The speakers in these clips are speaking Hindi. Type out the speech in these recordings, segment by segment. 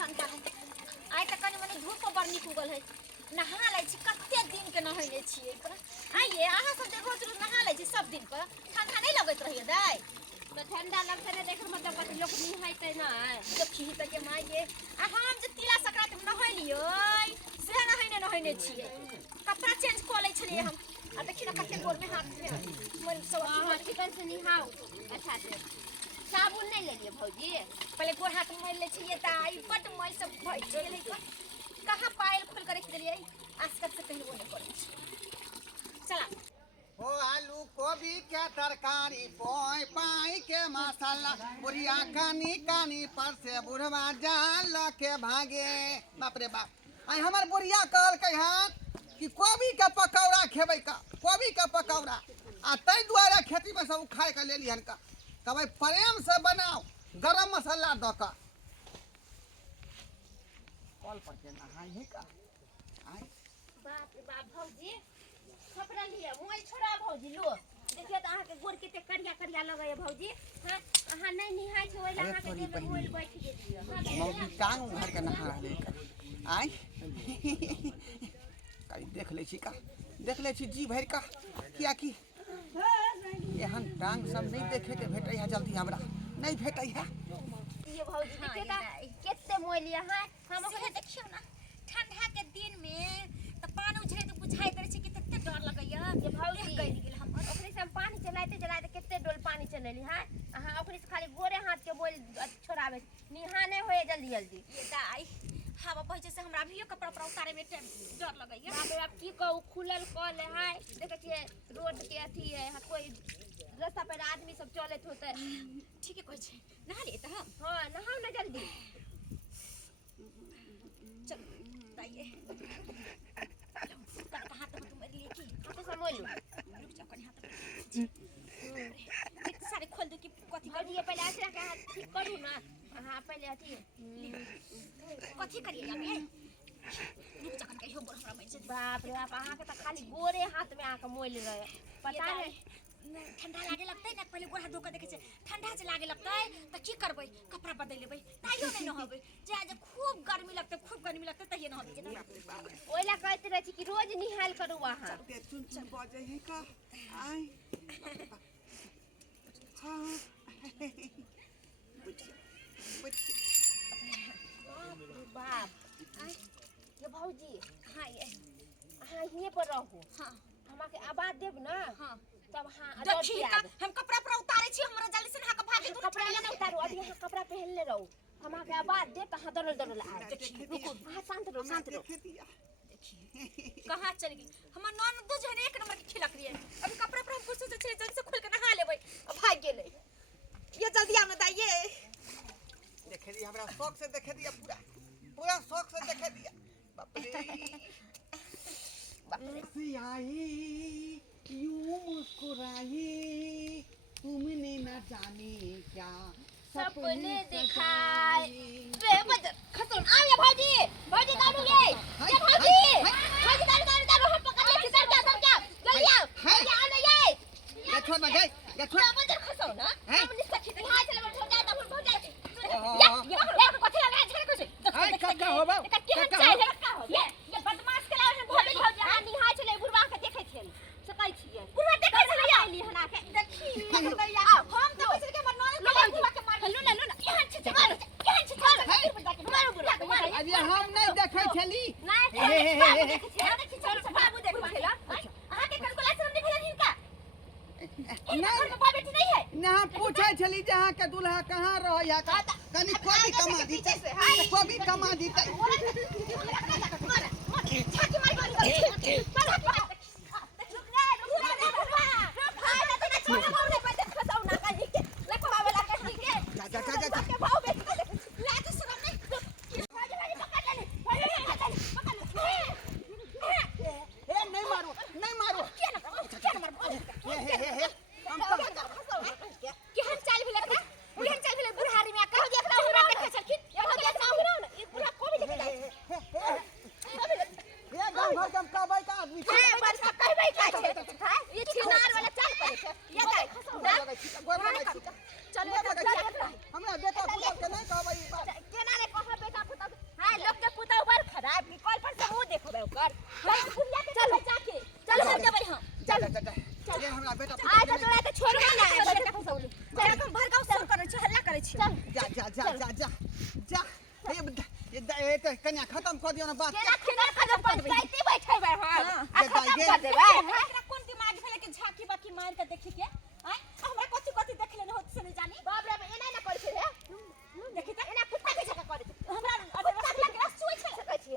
ठंडा है आइ त कनी मनी धूप बड़ निक उगल है नहा लै छी कते दिन के नहैले छियै आइए अहाँ सब जे रोज रोज नहा लै छी सब दिन पर ठंडा नहीं लगत रहिए दाई तो ठंडा लगते नहीं देख मतलब कथि लोग निहाइते ना देखी त के माइए आ हम जे तिला संक्रांति में नहैलियै से नहैने छियै कपड़ा चेंज क लै छलियै हम आ देखी ना कते गोर में हाथ में मोर सब हां चिकन से निहाओ अच्छा से साबुन नहीं ले लिए भौजी पहले गोर हाथ में ले छियै त आई बड मई सब भइ गेलै कहां पायल खोल के रख देलियै आजकल से पहले वो नहीं करै छी चला ओ आलू कोबी के तरकारी पोई पाई के मसाला बुढ़िया कानी कानी पर से बुढ़वा जाल के भागे बाप रे बाप आई हमर बुढ़िया कहल के हां कि कोबी के पकौड़ा खेबै का कोबी के पकौड़ा आ तै द्वारा खेती में सब खाए के लेली हन का तब प्रेम से बनाओ गरम मसाला द का कॉल पर के नहाई है का आई बाप रे बाप भौजी कपड़ा लिया मोबाइल छोड़ा भौजी लो देखिए तो अहाँ के गोर केते करिया करिया लगय भौजी हां अहाँ नहीं निहाय छै ओइला अहाँ के देह में मोबाइल बैठ गेलिए मौगी टांग घर के नहा ले आई कई देख ले छी का देख ले छी जी भर का किया की एहन टांग सब नहीं देखे के भेटै है जल्दी हमरा नहीं भेटै है ये भौजी देखिए ता केते मोबाइल यहाँ हम से देखियो ना ठंडा के दिन में त पानी उझरे तो बुझाई करे छी कि तते डर लगैया ये भौजी गई गेल हम ओकरे से हम पानी चलाते केते डोल पानी चलेली हां अहाँ ओकरे से खाली गोरे हाथ के बोल छोड़ावे निहा नहीं होए जल्दी जल्दी ये दाई हवा पहुंचे से हमरा भी कपड़ा पर उतारे में डर लगैया बाप रे बाप की कहू खुलल कल है देखे छिए रोड के अथी है कोई रास्ता पर आदमी सब चलत होते ठीक है कोई छे नहा लिए त हम हां नहाओ ना जल्दी चल दाइए का हाथ में तुम लिए की हाथ से मोलू रुक जा कनी हाथ में सारे खोल दो कि कथी भौजी ये पहले ऐसे के हाथ ठीक करू ना हां पहले अथी कथी करिए हमें रुक जा कनी हो बोल हमरा में से बाप रे बाप अहाँ के त खाली गोरे हाथ में आके मोल रहे पता नहीं ठंडा लागे लगतै ना पहले गोर हाथ धो के देखे छै ठंडा से लागे लगतै त की करबै कपड़ा बदल लेबै ताइयो नहीं नहबै जे आज खूब गर्मी लगतै तहिए नहबै ना ओइला कहते रहे छी कि रोज निहाल करू वहां ते चुन चुन बजे है का आई बाप ये भौजी हां ये हां ये पर रहो हां हमरा के आवाज देब ना हां तब हां देखी हम कपड़ा पर उतारे छी हमरा जल्दी से नहा के भागे दूर कपड़ा ना उतारो अभी यहाँ कपड़ा पहन ले रहो हमरा के आवाज दे त हां दरल आ देखी रुको हां शांत रहो देखी कहां चल गई हमर ननद जो है एक नंबर की खिलक रही है अभी कपड़ा पर हम कुछ से जल्दी से खोल के नहा लेबै अब भाग गेलै ये जल्दी आना दाइए देखे दिया हमरा शौक से देखे दिया पूरा शौक से देखे दिया बाप रे आई यूं मुस्कुराई तुमने न जाने क्या सपने दिखाए रे बज खतम आ ये भौजी दारू ये भौजी दारू हम पकड़ ले सब क्या जल्दी आओ जल्दी आ ना ये छोड़ ना गई छोड़ बज खसो ना हम नि सखी दे हां चले छोड़ जा तब भौजी या कथि लगा छे कुछ हाय का होबा केहन चाहे का हो ये बदमाश के लावे भौजी आ निहा छले बुढ़वा के देखे छे सकई छिए बुढ़वा देखे छले आइली हना के देखी लगैया हम तो कैसे के बनन बुढ़वा के मार लो ना केहन छे केहन छे मारो बुढ़वा अभी हम नहीं देखे छली नहीं देखी छोड़ से बाबू देख छला अहाँ के कनकोला से हम देख लेहिन का नहीं है ना पूछे छली जहां के दुल्हा कहां रह या कनी कोबी कमा दी कोबी कमा दी छाती मार घर का आदमी जा जा जा जा ये तो कन्या खत्म कर दियो ना बात केना खिना खत्म कर देबै पंचायती बैठेबै हम ये खत्म ये- कर देबै एकरा कोन दिमाग भेले कि झाकी बाकी मार के देखी के आय हमरा कथि कथि देखले न होत से नहीं जानी बाप रे एना ना कर छै रे देखि त एना कुत्ता के जका करे हमरा अबे रखला के सोई छै सकै छी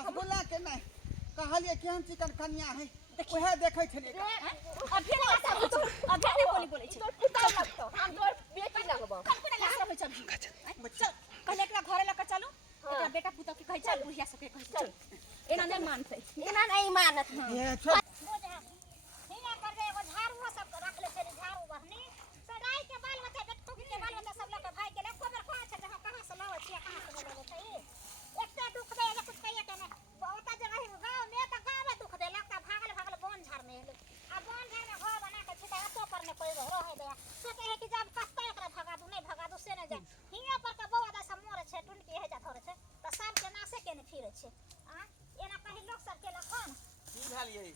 रसगुल्ला के नहीं कहलिए केहन चिकन कन्या है ओहे देखै छलिए अभी नहीं सब अभी नहीं बोली छै तो कुत्ता लगतो हम तोर बेटी लगबो कल कोने लास्ट होय सब्जी चल पहले एकरा घरे लके चलू एकरा बेटा पुता के कहै चल बुढ़िया सबके कहै चल एना नहीं मानतै एना नहीं मानत ये छोड़ हिया कर दे एगो झाड़ू सब रख ले छै झाड़ू बहनी सदाई के बाल बच्चा बेटो के बाल बच्चा सब लके भाग गेले कोबर कहां छै हम कहां से लावे छियै कहां से लेले छै एकटा दुख दे एगो कुछ कहिए के बहुत जगह है गांव में त गांव में दुख दे लगता भागल बोन झाड़ में हेले आ बोन झाड़ में घर बना के छिटा तो पर ने कोई रहे दे सोचे है कि जब कस्ता एकरा भगा दू नहीं भगा दू से नहीं जाए हिया पर के बौआ दा सब मोरे छै टुनकी है जा धरे छै त सब के नासे के ने फिरे छै आ एना कहि लोग सब के लखन की भेलियै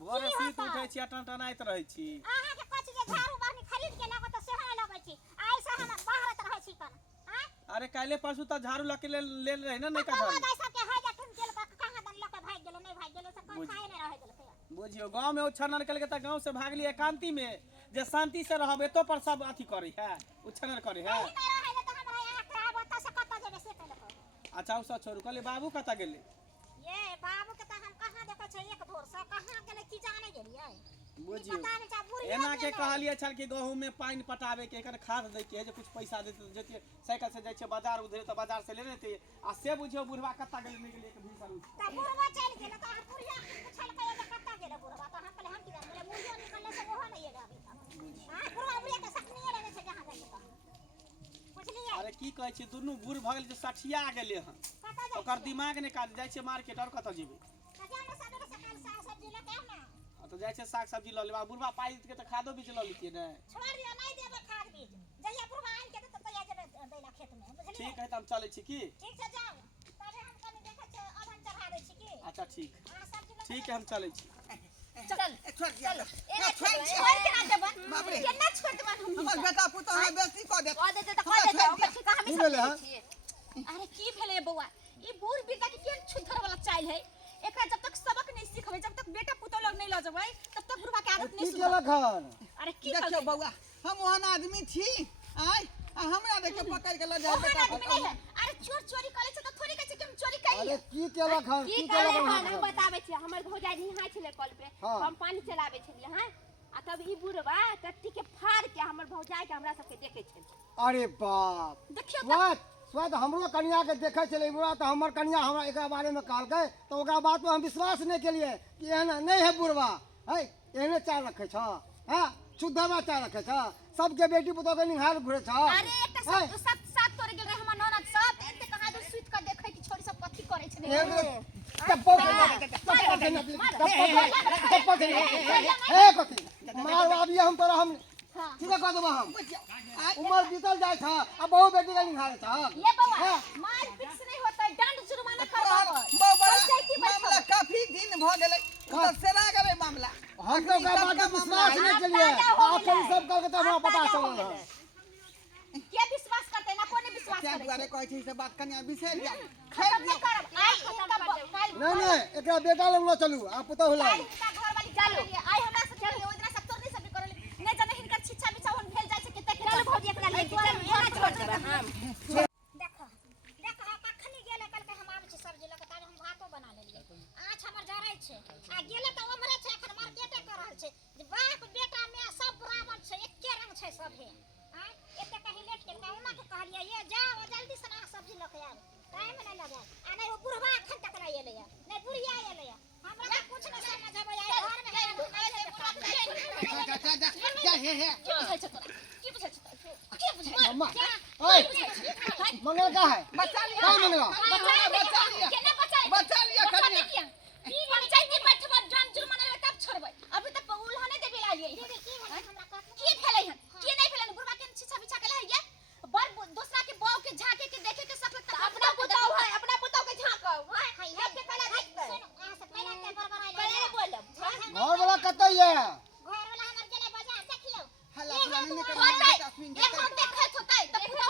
भोरे सीत उठै छी टनटनाइत रहै छी अहाँ के कछ जे झाड़ू बाहनी खरीद के लाबो त सेहो नहीं लाबै छी आइ से हम बाहर रहै छी कन हां अरे काल्हे परसू त झाड़ू लके लेल रहे ना नहीं का कतौ झाड़ू दाई सब के है जा टुन के कहां दन लके भाग गेलो नहीं भाग गेलो से कोई खाए नहीं रहे देलकै बुझियो गांव में उछनर करके त गांव से भागली एकांती में जे शांति से रहबे तो पर सब अथी करे है उछनर करे है नहीं रहे दे त हमरा यहाँ खराब होता से कत जेबे से कहलको अच्छा उसा छोड़ू कहले बाबू कता गेले ये बाबू के त हम कहां देखै छै एक धोर से कहां गेले की जाने गेलियै बुझियो पता नहीं चा बुढ़िया एना के कहलिए छल कि गहूं में पानी पटावे के एकर खाद दे के जे कुछ पैसा देते जेते साइकिल से जाय छै बाजार उधरे त बाजार से लेने थे आ से बुझियो बुढ़वा कता गेले नहीं गेले एक भीतर त बुढ़वा चल गेल त बुढ़िया पूछल के जे कत गेले बुढ़वा त हम कहले हम की जाने मुझे निकलले से ओहो नहीं ये अभी तक हां बुढ़वा बुढ़िया के सकनी लेने छै जहां जाके त बुझलिए अरे की कहै छै दुनू बूढ़ भ गेल जे सठिया गेले हन कत जाय ओकर दिमाग ने काज जाय छै मार्केट और कत जेबे जाने सदर से काल साग सब्जी लेके आना तो जाय छै साग सब्जी ल लेबा बुढ़वा पाई के त खादो बीज ल लेतिए ने छोड़ दिया नहीं देबे खाद बीज जहिया बुढ़वा आइन के त तैया जेबे दैला खेत में बुझलिए ठीक है त हम चले छी की ठीक छै जाओ तबे हम कनी देखै छै अधन चढ़ा दै छी की अच्छा ठीक हां सब्जी ठीक है हम चले छी चल छोड़ दिया एना छोड़ छोड़ के ना देबन बाप रे। केना छोड़ देबन हम हमर बेटा पुतौ है बेइज्जती कर दे कह देते त कह देते ओकर ठिका हमें की भेलै, हाँ? छियै अरे की भेले बौआ ई बूढ़ बिरता के केन छुधर वाला चाइल है एकरा जब तक सबक नहीं सिखबै जब तक बेटा पुतौ लग नहीं ल जबै तब तक बुढ़वा के आदत नहीं की सुधर केलक हन अरे की देखियो कहबै बौआ हम ओहन आदमी छी आय आ हमरा देखे पकड़ के ल जा ओहन आदमी नहीं है अरे चोर चोरी करे छै त थोड़ी कहै छै कि हम चोरी अरे कइले की केलक हन की की करे केलक हम हन बताबै छी हमर भौजाई निहाय छले कल पे हाँ। हम पानी चलाबै छलिए हां आ तब ई बुढ़वा टट्टी के फाड़ के हमर भौजाई के हमरा सबके देखे छै अरे बाप देखियो त स्वाद स्वाद हमरो कन्या के देखे चले बुढ़ा तो हमर कन्या हमरा एकरा बारे में कहलकै तो ओकरा बात पे हम विश्वास नहीं केलिए कि एहन नहीं है बुढ़वा है एहने चाल रखे छ हां शुद्धवा चाल रखे छ सबके बेटी पुतौ के निहार घुरे छ अरे एकटा सब साथ तोड़ गेल रहे हमर ननद सब एते कहा दो सुइत के देखै कि छोरी सब कथि करे छै एगो टप्पो हे कथी मार बाबी हम तोरा हम ठीक है कह देबो हम उमर बीतल जाय छ अब बहु बेटी के निहार छ ये बौआ मार फिक्स नहीं होता दंड जुर्माना करवाओ पंचायती मामला काफी दिन भ गेलै तो सेरा गेलै मामला हम तो का बात पे विश्वास नहीं केलिए आखिर सब करके तो हमरा पता चलल है के विश्वास करते ना कोने विश्वास क्या करे दुआरे कहै छै से बात कन्या बिसरि जा खत्म नहीं करब आई काल नहीं एकरा बेटा लग न चलू आ पुतौ होला का घर वाली चलो आई हमरा से चल ओइदरा सब तोड़ नहीं सब करले नहीं जाने हिनकर छिछा बिछावन भेल जाय छै कते चल भौजी एकरा ले चल छोड़ देबे हम देखो देखो कखनी गेले कल के हम आबै छी सब्जी लके ताबे हम भातो बना लेलिए आँच हमर जरै छै आ गेले त ओमरे छै एखन मार्केटे कर रहल छै जे बाप बेटा में सब बराबर छै एके रंग छै सबे हां एते कहि लेट के कहुना के कहलिए ये जाओ जल्दी से ना सब्जी लके आब टाइम नहीं लगे आ नहीं वो बुढ़वा अखन तक नहीं एले नहीं बुढ़िया एले हमरा कुछ नहीं समझ आबै आई घर में जा हे हे की बुझै छै तोरा की बुझै छै की बुझै अम्मा ओए मंगल का है बचा लिया का मंगला बचा लिया केना बचा लिया कन्या ई पंचायती बैठबा जान जुर्माना ले तब छोड़बै अभी तक उल्हाने देबे लागिए दीदी की हमरा की भेलै हन की नहीं भेलै बुढ़वा के छिछा बिछा के लहैया बड़ दूसरा के बाव के झाके के देखे के सकल त अपना पुताव है अपना पुताव के झांकौ हां ये के पहले देखबै आ से पहले के बरबराई पहले बोलब घर वाला कतै है घर वाला हमर गेले बाजार देखियो हल्ला फुलानी ने कर एक हम देखत होतै त पूरा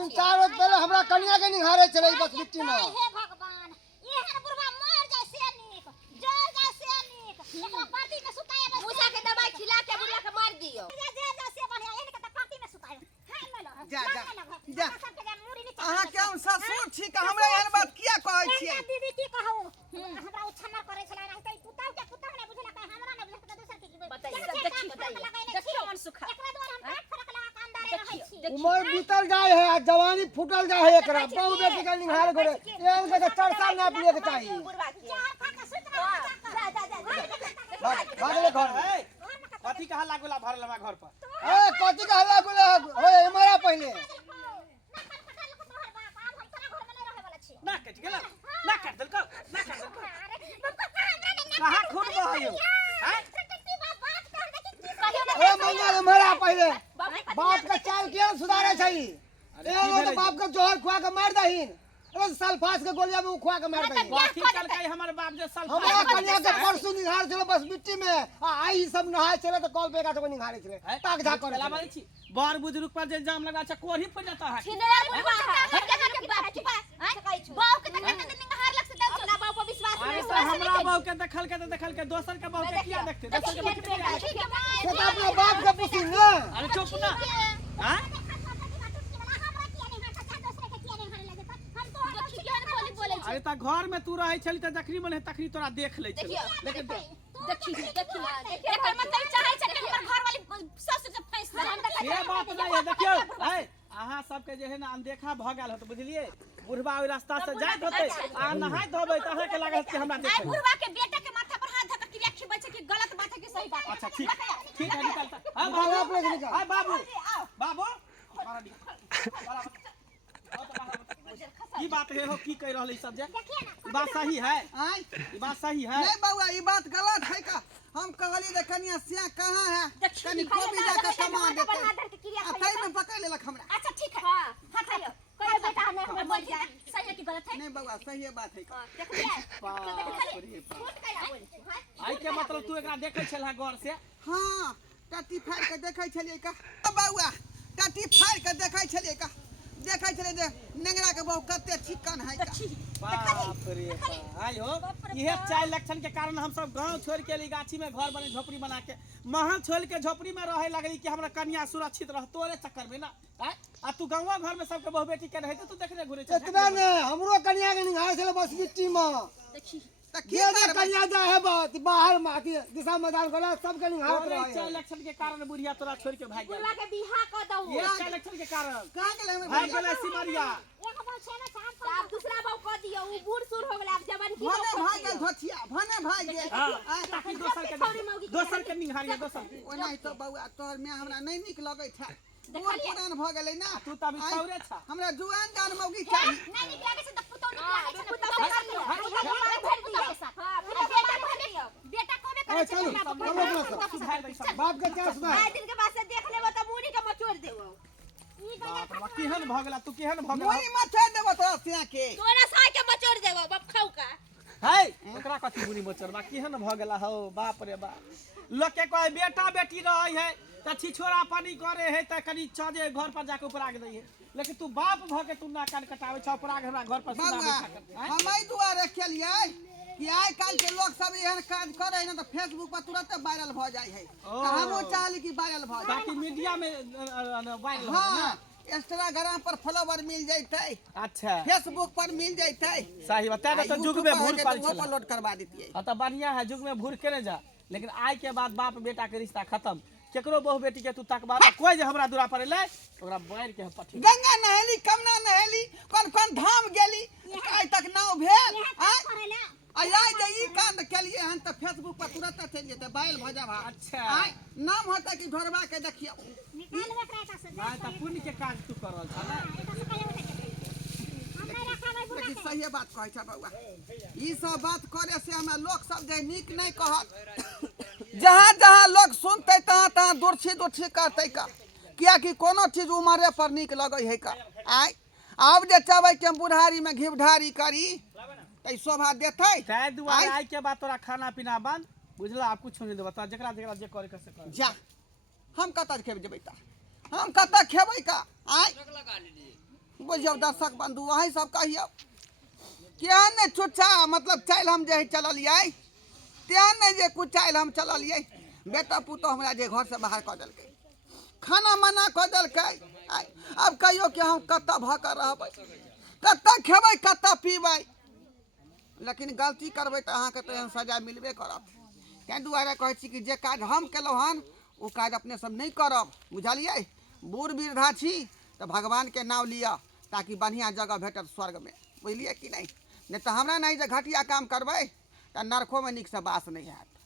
3-4 रोज पहले हमरा कन्या के निहारे चले बस मिट्टी में। हे भगवान एहन बुढ़वा मर जाए से नीक जर जाए से नीक एकरा पार्टी में सुताए बस मूसा के दवाई खिला के बुढ़िया के मार दियो जे से बढ़िया एहन के पार्टी में सुताए हां ले लो जा सबके जा मुड़ी नीचे अहाँ के हम ससुर छी का हमरा एहन बात किया कहै छियै? दीदी की कहू हमरा उछन्ना करे छला नहीं त पुताव के पुताव ने बुझला का हमरा ने बुझला दूसर के की बताइए देखियो मन सुखा एकरा द्वारा हम पेट फरक लगा कामदारे रहै छी उमर बीतल जाए है आ जवानी फूटल जाए है एकरा बहु बेटी के निहार करे एहन के चर्चा ना पिए के चाहिए। बुढ़वा के चार खा के सुत रह भागले घर में। कथी कहा लागला भरल बा घर पर? ए कथी का हल्ला गुला होए हमरा पहले ना कट गेल ना काट देलको ना काट देलको कहां खून बहयो हैं? ए मंगल हमरा पहले बाप का चाल के सुधारे छै। ए तो बाप का जोहर खुआ के मार दहिन अरे सल्फास के गोलियां में खुआ के मार दहिन। कथी कलकै हमर बाप जे सल्फा हमरा कन्या के परसू निहार चलो बस मिट्टी में आ आई सब नहाए चले तो कॉल पे का तो निहारे चले ताक झाक करे चला छी बड़ बुजुर्ग पर जे जाम लगा छै कोढ़ी फट जाता है। छिनेर बुढ़वा हट के के बात चुप है बाऊ के देखते निहार लग से दे अपना बाऊ पर विश्वास अरे तो हमरा बाऊ के देखल के दोसर के बाऊ के किया देखते दोसर के बाऊ के किया देखते? से तो अपने बाप के पूछी ना। अरे चुप ना हां अरे त घर में तू रहै छली त जखनी मन है तखनी तोरा देख लै छली लेकिन देखी एकर मतलब चाहे छै कि हमर घर वाली सस से फैस ये बात नहीं है देखियो है अहाँ सबके जे है ना अनदेखा भ गेल होत बुझलिए बुढ़वा ओइ रास्ता से जाइत होते आ नहाय धोबै त अहाँ के लागल कि हमरा देखे बुढ़वा के बेटा के माथा पर हाथ धक क्रिया खिबै छै कि गलत बात है कि सही बात है। अच्छा ठीक है निकलता हां बाबू बाबू अपने निकाल हां बाबू बाबू बाहर निकल की बात है हो की कह रहल ई सब जे ई बात सही है आई ई बात सही है नहीं बउआ ई बात गलत है का हम कहली रे कन्या सिया कहां है कनी कोबी जाके कमा देते आ तई में पकड़ लेलक हमरा। अच्छा ठीक है हां हाथ लो कोई बेटा हमें हमर बोल जाए सही है कि गलत है? नहीं बउआ सही है बात है का। देखलिए बाप रे बाप आई के मतलब तू एकरा देखै छलह गौर से? हां टट्टी फाड़ के देखै छलिए का बउआ टट्टी फाड़ के देखै छलिए का देखै छलिए जे नेंगरा के बहु कते चिकन है का। बाप रे बाप आई हो इहे चार लक्षण के कारण हम सब गांव छोड़ के ली गाछी में घर बने झोपड़ी बना के महल छोड़ के झोपड़ी में रहे लगली कि हमरा कन्या सुरक्षित रह तोरे चक्कर में ना हैं? आ तू गांव घर में सबके बहु बेटी के रहे तू देखने घुरे छ इतना ने हमरो कन्या के निहार चले बस मिट्टी में देखी त की कन्या जा है बात बाहर माटी दिशा मैदान गला सब के निहार रहे चार लक्षण के कारण बुढ़िया तोरा छोड़ के भाग बुढ़वा गेल के बियाह कर दऊ ये चार लक्षण के कारण कहां गेले हमें भाग गेल सिमरिया एगो बात छै ना साहब अब दूसरा बाऊ कर दियो उ बूढ़ सुर हो गेल अब जवान की भने भाग गेल धोथिया भने भाग गेल हां ताकि दोसर के निहारिया दोसर के ओना तो बउआ तोर में हमरा नहीं निक लगैत है बूढ़ पुरान भ गेलै ना तू त अभी छौरे छ हमरा जुआन जान मौगी चाहिए। नहीं निक लागे से त पुतौ निक लागे छै पुतौ पुतौ कर लियो हमारे भेज दियो हां बेटा कर दियो बेटा कोबे अरे करे छै चलो बाप के चांस ना आए दिन के बाद से देख लेबो त बूढ़ी के मचोड़ देबो बाप रे केहन भ गेला तू केहन भ गेला मोरी माथे देबो तो सिया के तोरा साय के मचोड़ देबो बाप खाऊ का है ओकरा कथी बुरी मोचरबा केहन भ गेला हो बाप रे बाप लोग के कहे बेटा बेटी रहै है त छिछोरा पानी करे है त कनी चजे घर पर जाके उपराग दै है लेकिन तू बाप भ के तू ना कान कटावे छ उपराग हमरा घर पर सुना बउआ बैठा कर हम ई दुआरे खेलिए कि आइ काल के लोग सब एहन काज करे ना तो फेसबुक पर तुरंत वायरल भ जाय है ओ। त हमो चाहली कि वायरल भ जाय। ताकि मीडिया में वायरल हो हां इंस्टाग्राम पर फॉलोवर मिल जैतै अच्छा फेसबुक पर मिल जैतै सही बता दे तो जुग में भूर पर चला अपलोड करवा देतिए। हां त बढ़िया है जुग में भूर केने जा लेकिन आज के बाद बाप बेटा के रिश्ता खत्म केकरो बहु बेटी के तू तकबा कोई जे हमरा दूरा पर ले ओकरा बैर के पठी गंगा नहेली कमना नहेली कौन कौन धाम गेली आइ तक नाव भेल आई जे ई कांड केलिए हन त फेसबुक पर तुरंत चल जेते वायरल भ जाबा। अच्छा आइ नाम होता कि घरवा के देखियो निकालबे करे का से हां त पुण्य के काज तू करल छ ना लेकिन सही बात कहै छ बउआ ई सब बात करे से हमरा लोग सब जे नीक नहीं कहत जहाँ जहाँ लोग सुनते तहाँ तहाँ दूरछी करते का किया कि कोनो चीज उमरे पर नीक लगे है का आइ अब जे चाहे कि हम बुढ़ारी में घिवढारी करी त शोभा देते शायद दुआरे आई के बाद तोरा खाना पीना बंद बुझला आप कुछ नहीं देबा जकरा जकरा जे करे से कर जा हम कत खेब जेबै त हम कत खेबै का आइ बुझियौ दर्शक बंधु वही सब कहियौ केहन ने चुच्चा मतलब चाइल हम जे चललियै तेहन नहीं जे कुछ चाइल हम चललियै बेटा पुतो हमरा जे घर से बाहर कऽ देलकै खाना मना कऽ देलकै अब कहियो कि हम कतऽ भऽ रहबै कतऽ खेबै कतऽ पीबै लेकिन गलती करबै तऽ अहाँके तऽ एहन सजा मिलबे करत ताहि दुआरे कहै छी कि जे काज हम केलहुँ हन ओ काज अपने सब नहीं करब बुझलियै बूढ़ वृद्धा छी तऽ भगवानके नाम लिअ ताकि बढ़िआँ जगह भेटत स्वर्गमे बुझलियै कि नहीं तो हमरा नहीं जे घटिया काम करबै तऽ नरकों में नीक से बास नहीं हैत।